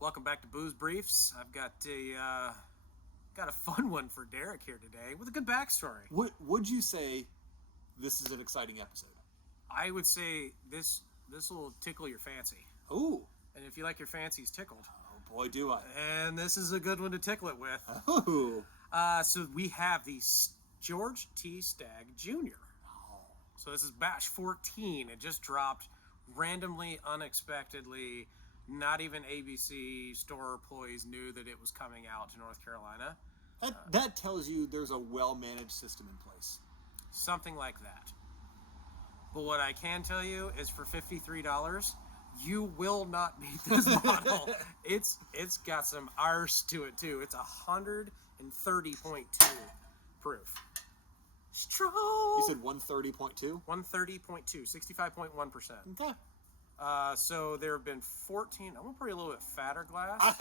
Welcome back to Booze Briefs. I've got a fun one for Derek here today with a good backstory. Would you say this is an exciting episode? I would say this will tickle your fancy, Ooh. and if you like your fancies tickled, Oh boy, do I. and this is a good one to tickle it with. Ooh. So we have the George T. Stagg Jr. Oh. So this is batch 14. It just dropped randomly, unexpectedly. Not even ABC store employees knew that it was coming out to North Carolina. That tells you there's a well-managed system in place. Something like that. But what I can tell you is for $53, you will not beat this bottle. It's got some arse to it too. It's 130.2 proof. Strong. You said 130.2? 130.2, 65.1%. Okay. So there have been 14. I'm gonna put a little bit fatter glass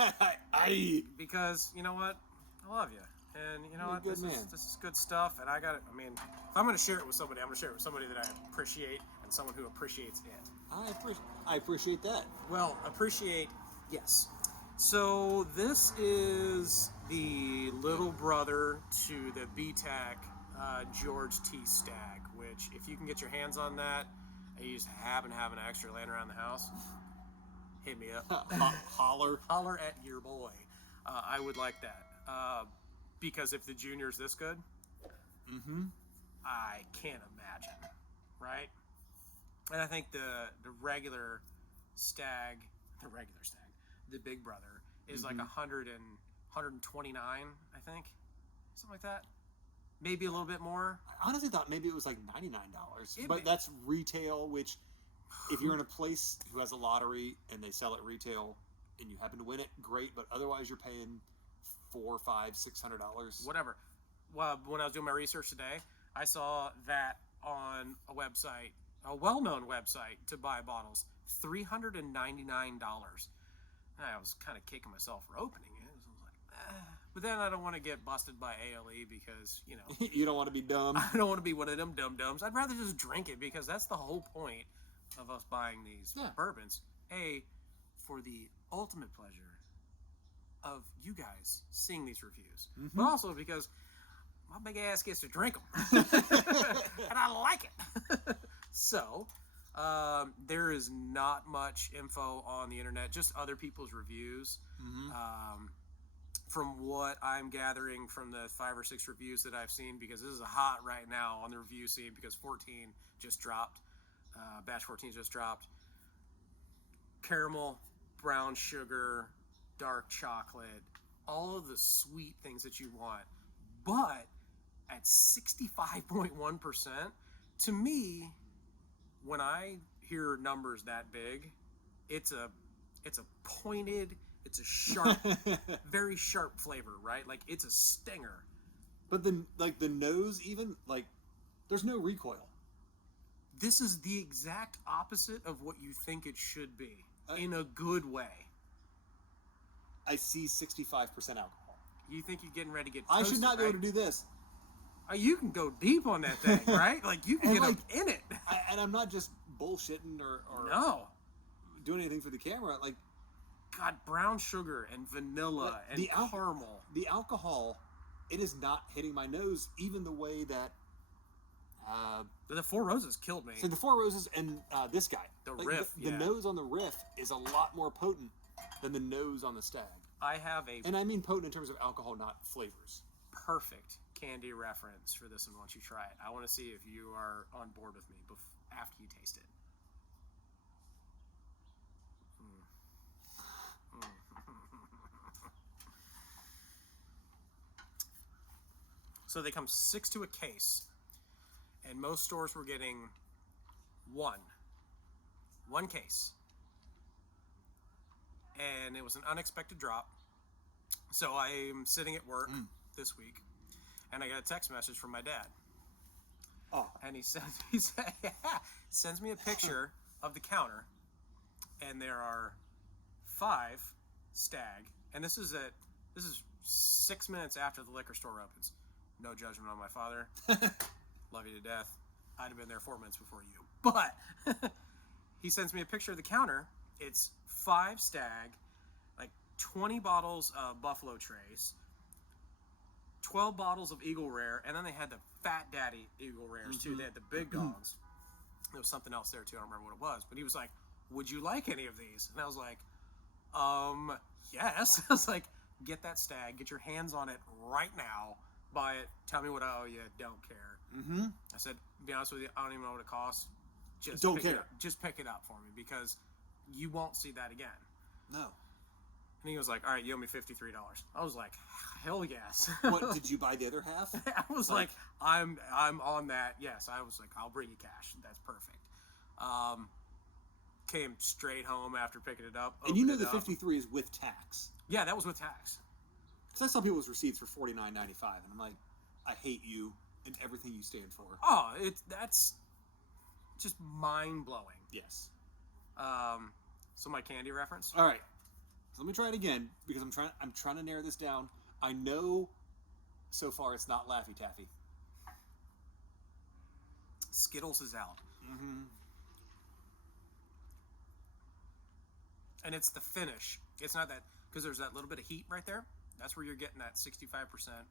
because you know what, I love you, and you know what, this is good stuff. And I got it. I mean, if I'm gonna share it with somebody, I'm gonna share it with somebody that I appreciate and someone who appreciates it. I appreciate that. Well, appreciate, yes. So this is the little brother to the BTAC George T. Stagg, which if you can get your hands on that. I used to have an extra laying around the house. Hit me up. Holler at your boy. I would like that. Because if the junior's this good, I can't imagine. Right? And I think the regular Stagg, the big brother, is like 129, I think. Something like that. Maybe a little bit more. I honestly thought maybe it was like $99. But that's retail, which if you're in a place who has a lottery and they sell it retail and you happen to win it, great. But otherwise you're paying $400, $500, $600. Whatever. Well, when I was doing my research today, I saw that on a website, a well-known website to buy bottles, $399. And I was kind of kicking myself for opening it. I was like, But then I don't want to get busted by ALE because, you know. You don't want to be dumb. I don't want to be one of them dum-dums. I'd rather just drink it because that's the whole point of us buying these bourbons. For the ultimate pleasure of you guys seeing these reviews. But also because my big ass gets to drink them. And I like it. So, there is not much info on the internet, just other people's reviews. From what I'm gathering from the 5 or 6 reviews that I've seen, because this is hot right now on the review scene because 14 just dropped. Batch 14 just dropped. Caramel, brown sugar, dark chocolate, all of the sweet things that you want. But at 65.1%, to me, when I hear numbers that big, it's a pointed, it's a sharp, very sharp flavor, right? Like it's a stinger. But then, like the nose, even like, there's no recoil. This is the exact opposite of what you think it should be, in a good way. I see 65% alcohol. You think you're getting ready to get toasted, I should not be able to do this. You can go deep on that thing, right? Like you can get up in it. And I'm not just bullshitting or no, doing anything for the camera. Like, God, brown sugar and vanilla and caramel. The alcohol, it is not hitting my nose, even the way that... the Four Roses killed me. So the Four Roses and this guy. The riff, the nose on the riff is a lot more potent than the nose on the Stagg. And I mean potent in terms of alcohol, not flavors. Perfect candy reference for this one once you try it. I want to see if you are on board with me after you taste it. So they come 6 to a case, and most stores were getting one case, and it was an unexpected drop. So I'm sitting at work this week, and I got a text message from my dad. Oh. And he sends me a picture of the counter, and there are 5 Stagg, and this is 6 minutes after the liquor store opens. No judgment on my father. Love you to death. I'd have been there 4 minutes before you. But he sends me a picture of the counter. It's 5 Stagg, like 20 bottles of Buffalo Trace, 12 bottles of Eagle Rare, and then they had the Fat Daddy Eagle Rares too. They had the big dogs. There was something else there too. I don't remember what it was, but he was like, "Would you like any of these?" And I was like, yes. I was like, "Get that Stagg. Get your hands on it right now. Buy it. Tell me what I owe you. Don't care." I said, "To be honest with you, I don't even know what it costs. Just don't care. Just pick it up for me because you won't see that again." No. And he was like, "All right, you owe me $53." I was like, "Hell yes." What, did you buy the other half? I was like, I'm on that. Yes, I was like, "I'll bring you cash. That's perfect." Came straight home after picking it up. And you know the 53 is with tax. Yeah, that was with tax. Because I saw people's receipts for $49.95, and I'm like, I hate you and everything you stand for. Oh, that's just mind blowing. Yes. So my candy reference. All right. So let me try it again because I'm trying to narrow this down. I know so far it's not Laffy Taffy. Skittles is out. And it's the finish. It's not that, because there's that little bit of heat right there. That's where you're getting that 65%.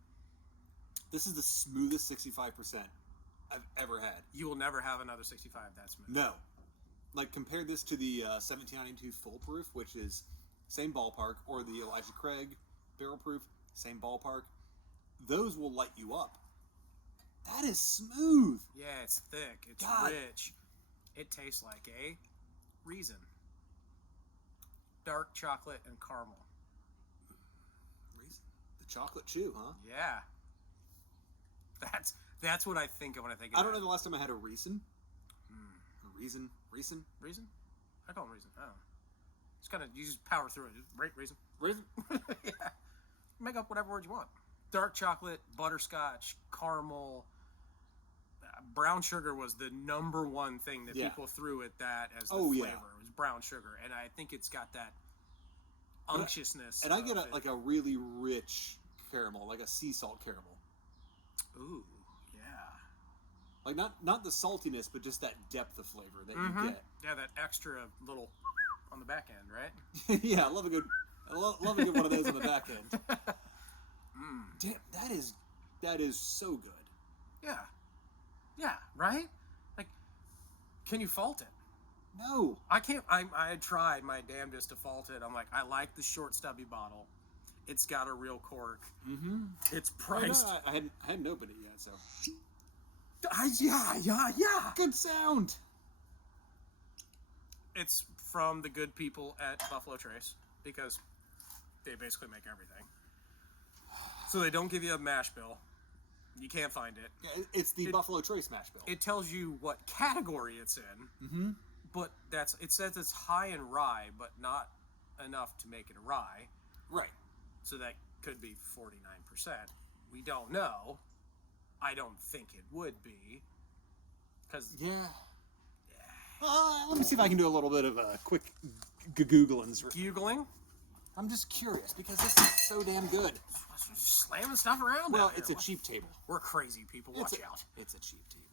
This is the smoothest 65% I've ever had. You will never have another 65 that smooth. No. Like, compare this to the 1792 Full Proof, which is same ballpark, or the Elijah Craig Barrel Proof, same ballpark. Those will light you up. That is smooth. Yeah, it's thick. It's rich. It tastes like a Reason. Dark chocolate and caramel. Reason? The chocolate chew, huh? Yeah. That's what I think of when I think of I don't know the last time I had a Reason. Reason? I call them Reason. I don't know. Just kind of, you just power through it. Reason. Yeah. Make up whatever word you want. Dark chocolate, butterscotch, caramel. Brown sugar was the number one thing that people threw at that as the flavor. It was brown sugar, and I think it's got that unctuousness. And I get a really rich caramel, like a sea salt caramel. Ooh, yeah. Like not the saltiness, but just that depth of flavor that you get. Yeah, that extra little on the back end, right? Yeah, I love a good one of those on the back end. Damn, that is so good. Yeah. Yeah, right? Like, can you fault it? No. I can't. I tried my damnedest to fault it. I'm like, I like the short stubby bottle. It's got a real cork. It's priced. I hadn't opened it yet, so. Yeah. Good sound. It's from the good people at Buffalo Trace because they basically make everything. So they don't give you a mash bill. You can't find it. Yeah, it's the Buffalo Trace mash bill. It tells you what category it's in. But it says it's high in rye, but not enough to make it a rye. Right. So that could be 49%. We don't know. I don't think it would be. Yeah. Let me see if I can do a little bit of a quick Googling. Googling? I'm just curious because this is so damn good. Just slamming stuff around. Well, it's a cheap table. We're crazy people. Watch out. It's a cheap table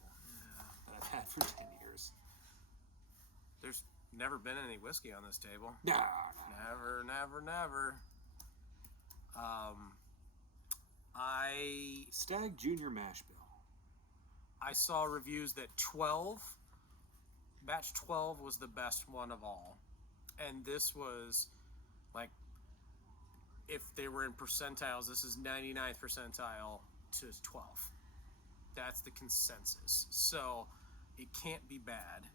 that I've had for 10 years. There's never been any whiskey on this table. No. Never. Stagg Jr. mash bill. I saw reviews that batch 12 was the best one of all. And this was, like, if they were in percentiles, this is 99th percentile to 12. That's the consensus. So, it can't be bad.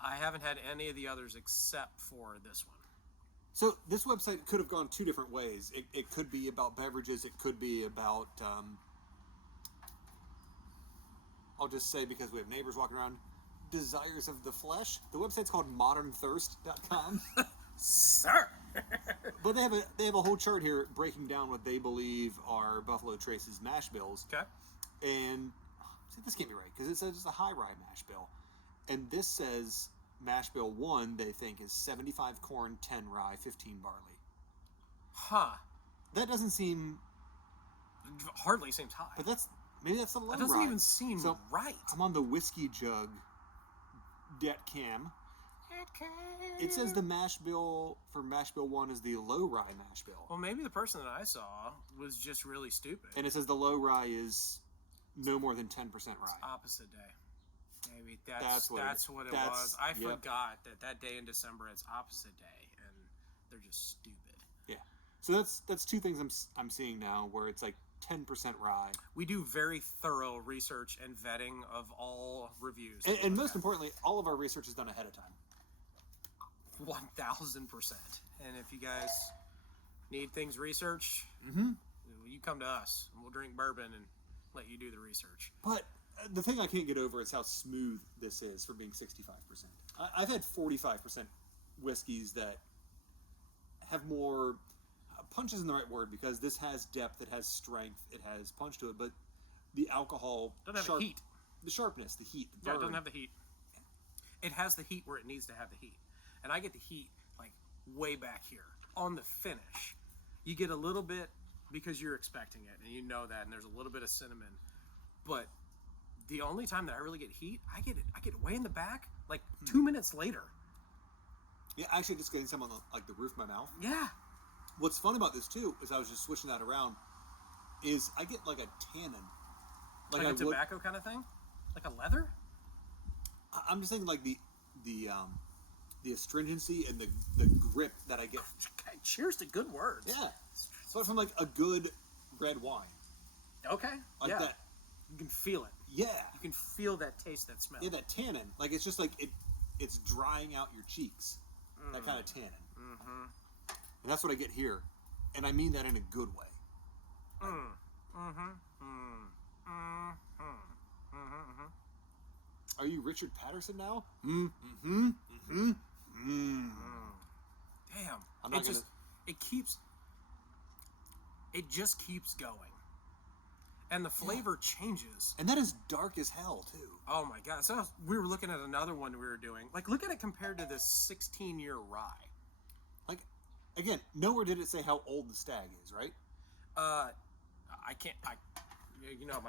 I haven't had any of the others except for this one. So, this website could have gone two different ways. It could be about beverages. It could be about, I'll just say because we have neighbors walking around, desires of the flesh. The website's called modernthirst.com. Sir! But they have a whole chart here breaking down what they believe are Buffalo Trace's mash bills. Okay. And see, this can't be right because it says it's a high rye mash bill. And this says mash bill 1 they think is 75 corn, 10 rye, 15 barley. Huh. That doesn't seem... Hardly seems high. But maybe that's a low rye. That doesn't even seem right. I'm on the Whiskey Jug det cam. It says the mash bill for mash bill 1 is the low rye mash bill. Well, maybe the person that I saw was just really stupid. And it says the low rye is no more than 10% rye. It's opposite day. Maybe that's what it was. I forgot that day in December it's opposite day, and they're just stupid. Yeah. So that's two things I'm seeing now where it's like 10% rye. We do very thorough research and vetting of all reviews. And most importantly, all of our research is done ahead of time. 1,000%. And if you guys need things researched, you come to us, and we'll drink bourbon and let you do the research. But the thing I can't get over is how smooth this is for being 65%. I've had 45% whiskeys that have more... punch isn't the right word because this has depth, it has strength, it has punch to it, but the alcohol... doesn't have the heat. The sharpness, the heat. The it doesn't have the heat. It has the heat where it needs to have the heat. And I get the heat, like, way back here on the finish. You get a little bit because you're expecting it, and you know that, and there's a little bit of cinnamon. But the only time that I really get heat, I get it way in the back, like 2 minutes later. Yeah, actually just getting some on the roof of my mouth. Yeah. What's fun about this, too, is I was just switching that around, is I get like a tannin. Like a tobacco kind of thing? Like a leather? I'm just thinking like the astringency and the grip that I get. Okay, cheers to good words. Yeah. So from like a good red wine. Okay. Like that. You can feel it. Yeah. You can feel that taste, that smell. Yeah, that tannin. Like it's just like it's drying out your cheeks. That kind of tannin. Mm-hmm. And that's what I get here. And I mean that in a good way. Are you Richard Patterson now? Damn. It just keeps going. And the flavor changes. And that is dark as hell, too. Oh my god. So we were looking at another one we were doing. Like, look at it compared to this 16-year rye. Like, again, nowhere did it say how old the Stagg is, right? My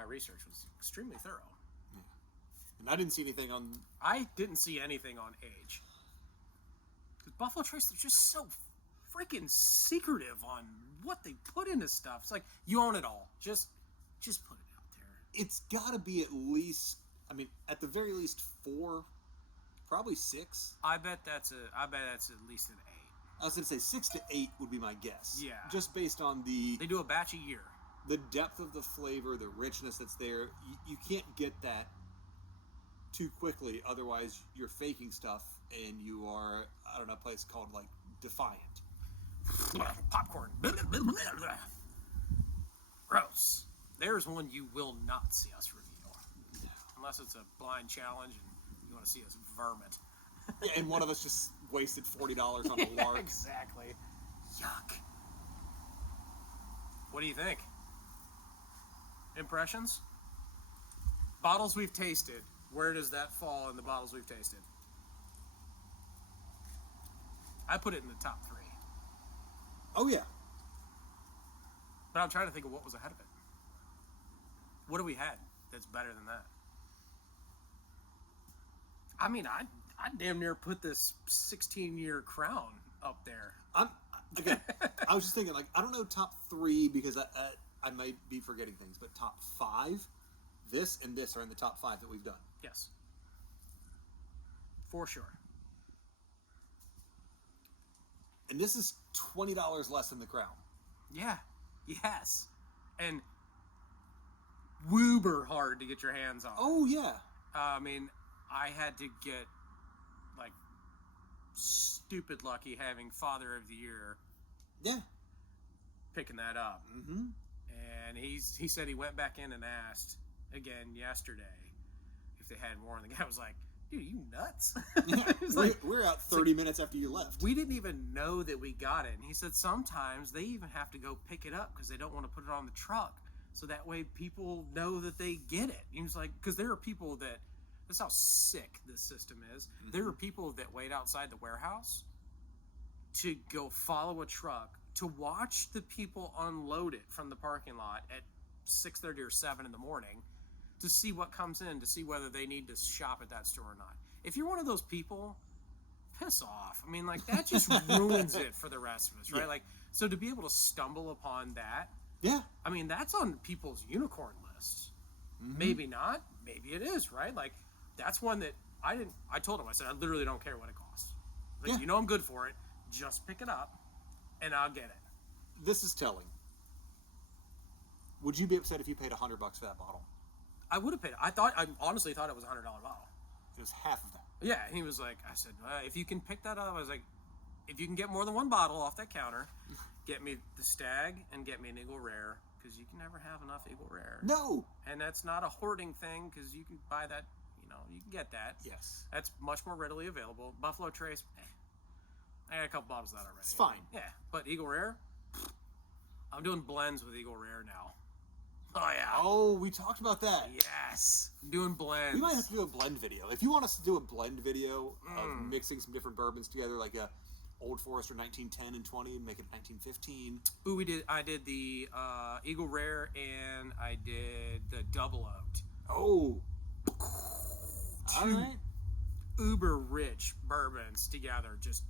research was extremely thorough. Yeah. And I didn't see anything on... I didn't see anything on age. Because Buffalo Trace, they're just so freaking secretive on what they put into stuff. It's like, you own it all. Just put it out there. It's got to be at least, at the very least 4, probably 6. I bet that's at least an 8. I was going to say 6 to 8 would be my guess. Yeah. Just based on They do a batch a year. The depth of the flavor, the richness that's there. You can't get that too quickly. Otherwise, you're faking stuff and you are, I don't know, a place called, like, Defiant. Popcorn. Gross. There's one you will not see us review. No. Unless it's a blind challenge and you want to see us vermint. Yeah, and one of us just wasted $40 on a lark. Exactly. Yuck. What do you think? Impressions? Bottles we've tasted. Where does that fall in the bottles we've tasted? I put it in the top 3. Oh, yeah. But I'm trying to think of what was ahead of it. What have we had that's better than that? I damn near put this 16-year Crown up there. I was just thinking, like, I don't know top 3 because I might be forgetting things, but top 5, this and this are in the top 5 that we've done. Yes. For sure. And this is $20 less than the Crown. Yeah. Yes. And woober hard to get your hands on. Oh, yeah. I had to get, like, stupid lucky having Father of the Year. Yeah. Picking that up. Mm-hmm. And he said he went back in and asked again yesterday if they had more. And the guy was like, dude, you nuts? Yeah, we're out 30 minutes after you left. We didn't even know that we got it. And he said sometimes they even have to go pick it up because they don't want to put it on the truck. So that way people know that they get it. He was like, because there are people that, that's how sick this system is. Mm-hmm. There are people that wait outside the warehouse to go follow a truck to watch the people unload it from the parking lot at 6:30 or 7 in the morning to see what comes in, to see whether they need to shop at that store or not. If you're one of those people, piss off. I mean, like, that just ruins it for the rest of us, right? Yeah. Like, so to be able to stumble upon that, yeah, I mean, that's on people's unicorn lists. mm-hmm. Maybe not. Maybe it is, right? Like, that's one that I told him, I said, I literally don't care what it costs. Like, Yeah. you know I'm good for it. Just pick it up, and I'll get it. This is telling. Would you be upset if you paid $100 for that bottle? I would have paid it. I honestly thought it was a $100 bottle. It was half of that. Yeah, and he was like, I said, if you can pick that up, I was like, if you can get more than one bottle off that counter, get me the Stagg and get me an Eagle Rare, because you can never have enough Eagle Rare. No! And that's not a hoarding thing, because you can buy that, you can get that. Yes. That's much more readily available. Buffalo Trace, I got a couple bottles of that already. It's fine. Yeah, but Eagle Rare, I'm doing blends with Eagle Rare now. Oh, yeah. Oh, we talked about that. Yes. I'm doing blends. We might have to do a blend video. If you want us to do a blend video of mixing some different bourbons together, like a Old Forester 1910 and 20 and make it 1915. Ooh, I did the Eagle Rare and I did the Double Oaked. Oh. All right. Uber rich bourbons together, just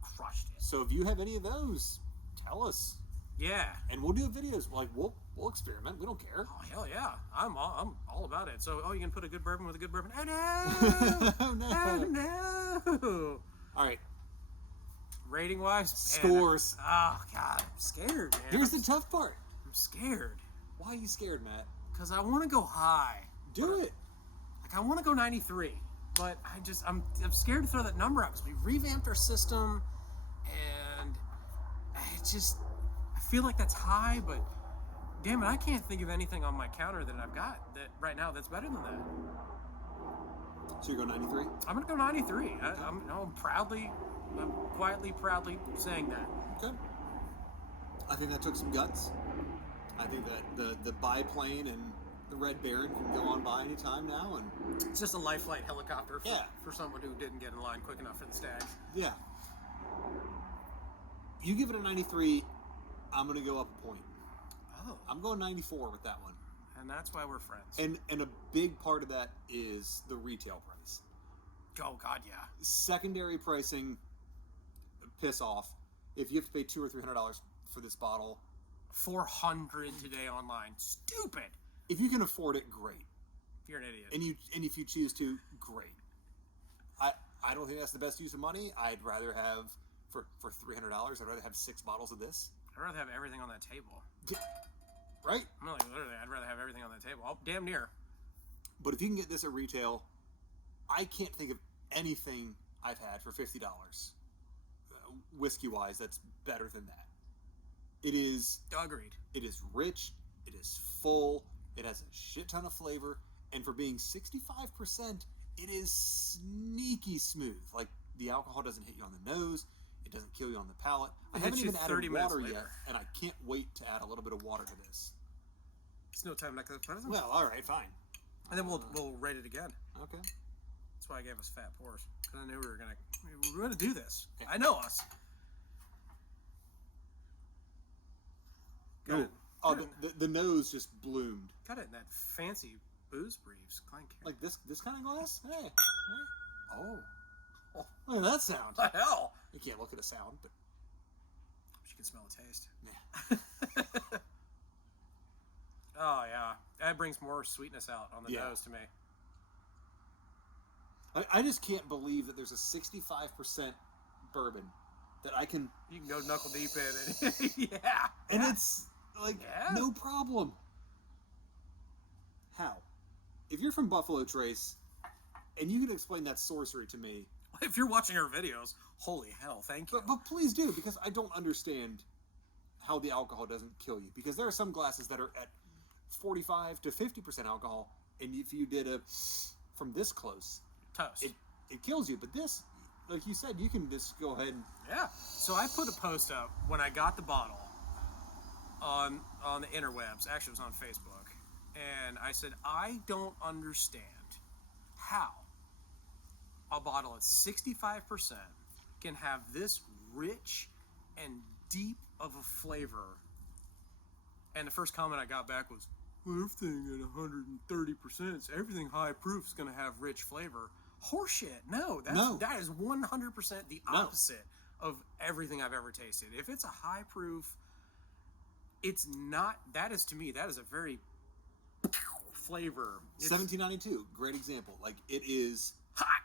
crushed it. So if you have any of those, tell us. Yeah. And we'll do videos. Like we'll experiment. We don't care. Oh hell yeah! I'm all about it. So you can put a good bourbon with a good bourbon. Oh no! Oh no! Oh no! All right. Rating wise, scores. Oh god, I'm scared, man. Here's the tough part. I'm scared. Why are you scared, Matt? Because I want to go high. Do it. Like I want to go 93, but I'm scared to throw that number out because we revamped our system, and I feel like that's high, but damn it, I can't think of anything on my counter that I've got that right now that's better than that. So you go 93? I'm gonna go 93. I'm quietly, proudly saying that. Okay. I think that took some guts. I think that the biplane and the Red Baron can go on by anytime now, and it's just a life flight helicopter for someone who didn't get in line quick enough for the Stagg. Yeah. You give it a 93, I'm gonna go up a point. Oh. I'm going 94 with that one. And that's why we're friends. And a big part of that is the retail price. Oh God, yeah. Secondary pricing, piss off. If you have to pay $200 or $300 for this bottle, $400 today online. Stupid. If you can afford it, great. You're an idiot. And if you choose to, great. I don't think that's the best use of money. I'd rather have for $300. I'd rather have 6 bottles of this. I'd rather have everything on that table. Yeah. Right? I'm like, literally, I'd rather have everything on that table. Oh, damn near. But if you can get this at retail, I can't think of anything I've had for $50, whiskey-wise, that's better than that. It is... Agreed. It is rich. It is full. It has a shit ton of flavor. And for being 65%, it is sneaky smooth. Like, the alcohol doesn't hit you on the nose. It doesn't kill you on the palate. I haven't even added water yet, and I can't wait to add a little bit of water to this. It's no time like the present. Well, all right, fine. And then we'll rate it again. Okay. That's why I gave us fat pours, because I knew we were gonna do this. Yeah. I know us. The nose just bloomed. Got it in that fancy booze briefs, like this kind of glass. Hey. Oh. Look at that sound. What the hell? You can't look at the sound, but you can smell the taste. Yeah. Oh yeah, that brings more sweetness out on the nose to me. I just can't believe that there's a 65% bourbon that I can. You can go knuckle deep in it. Yeah. And it's like no problem. How? If you're from Buffalo Trace, and you can explain that sorcery to me. If you're watching our videos, holy hell, thank you. But please do, because I don't understand how the alcohol doesn't kill you. Because there are some glasses that are at 45 to 50% alcohol, and if you did from this close, toast, it kills you. But this, like you said, you can just go ahead and... Yeah. So I put a post up when I got the bottle on the interwebs. Actually, it was on Facebook. And I said, I don't understand how a bottle at 65% can have this rich and deep of a flavor. And the first comment I got back was, well, everything at 130%, everything high proof is going to have rich flavor. Horseshit. No, that is 100% the opposite of everything I've ever tasted. If it's a high proof, it's not. That is, to me, that is a very flavor. 1792, great example. Like, it is hot,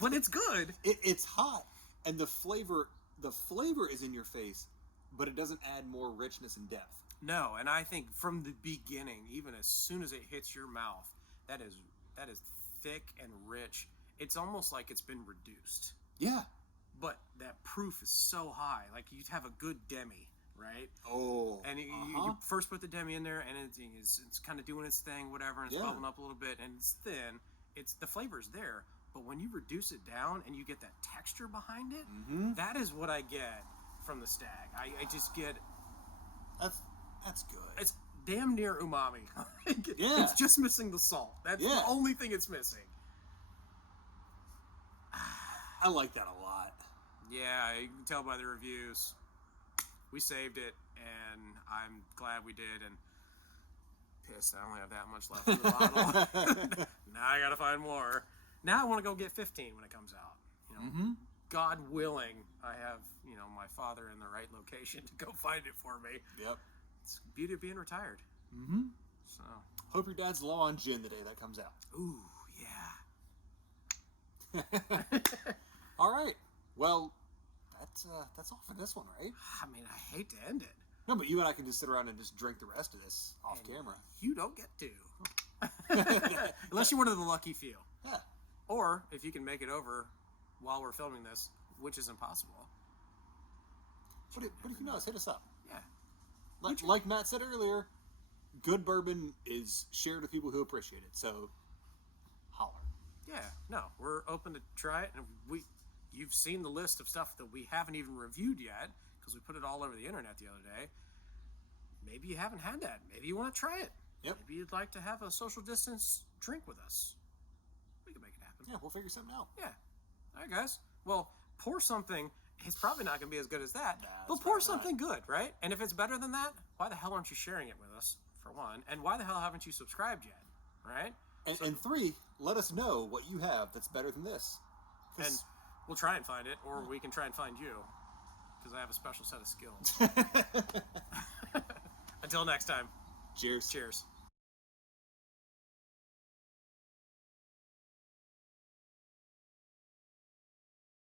but it's good. It's hot, and the flavor is in your face, but it doesn't add more richness and depth. No, and I think from the beginning, even as soon as it hits your mouth, that is thick and rich. It's almost like it's been reduced. Yeah. But that proof is so high. Like, you'd have a good demi, right? Oh. And you first put the demi in there, and it's kind of doing its thing, whatever, and it's bubbling up a little bit, and it's thin. The flavor's there. But when you reduce it down and you get that texture behind it, that is what I get from the Stagg. I just get... That's good. It's damn near umami. It's just missing the salt. That's the only thing it's missing. I like that a lot. Yeah, you can tell by the reviews. We saved it, and I'm glad we did, and pissed I only have that much left in the bottle. Now I gotta find more. Now I want to go get 15 when it comes out. You know, God willing, I have, my father in the right location to go find it for me. Yep. It's the beauty of being retired. So hope your dad's low on gin the day that comes out. Ooh, yeah. All right. Well, that's all for this one, right? I mean, I hate to end it. No, but you and I can just sit around and just drink the rest of this off camera. You don't get to. Unless you're one of the lucky few. Yeah. Or if you can make it over while we're filming this, which is impossible. But if you know us, hit us up. Yeah. Like Matt said earlier, good bourbon is shared with people who appreciate it. So, holler. Yeah. No, we're open to try it, and you've seen the list of stuff that we haven't even reviewed yet because we put it all over the internet the other day. Maybe you haven't had that. Maybe you want to try it. Yep. Maybe you'd like to have a social distance drink with us. We can make it happen. Yeah, we'll figure something out. Yeah. All right, guys. Well, pour something. It's probably not going to be as good as that, Nah, but pour something good, right? And if it's better than that, why the hell aren't you sharing it with us, for one? And why the hell haven't you subscribed yet, right? And three, let us know what you have that's better than this. And we'll try and find it, or we can try and find you, because I have a special set of skills. Until next time. Cheers. Cheers.